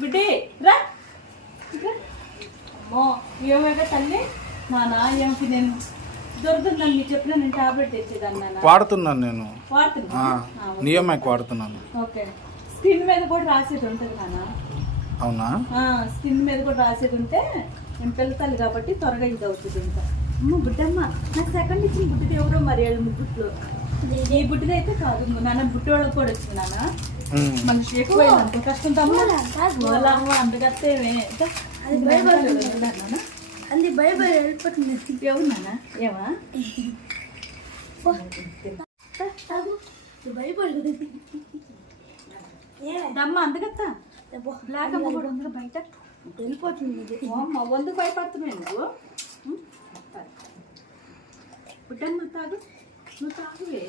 బిడ్డే రా అమ్మో ఏమేగా తల్లి నానా ఏమిటి నేను దొరుకుతుందని మీరు చెప్పిన నేను టాబ్లెట్ తెచ్చేదాన్ని నాన్న వాడుతున్నాను నేను వాడుతున్నా నియమాకి వాడుతున్నాను. ఓకే స్కిన్ మీద కూడా రాసేది ఉంటుంది నాన్న. అవునా? స్కిన్ మీద కూడా రాసేది ఉంటే నేను పిల్లతాను కాబట్టి త్వరగా ఇది అవుతుంది. ఇంకా అమ్మ బుడ్డమ్మ నాకు సెకండ్ ఇచ్చిన బుడ్డది ఎవరో మరి ఏళ్ళు ముగ్గుట్లో ఈ బుడ్డది అయితే కాదు నాన్న బుట్టి వాళ్ళకి కూడా వచ్చింది నాన్న. మనిషి ఎక్కువ కష్టం తమ్ముడు అంతకత్తేమే అది భయపడి వెళ్ళిపోతుంది. ఎవరు నాన్న ఏమా భయపడదు దమ్మ అందుకత్తా బ్లాక్ అమ్మ కూడా ఉంది బయట వెళ్ళిపోతుంది. అమ్మ వందుకు భయపడుతున్నాయి నువ్వు. బుడ్డమ్మ తాగు నువ్వు తాగువే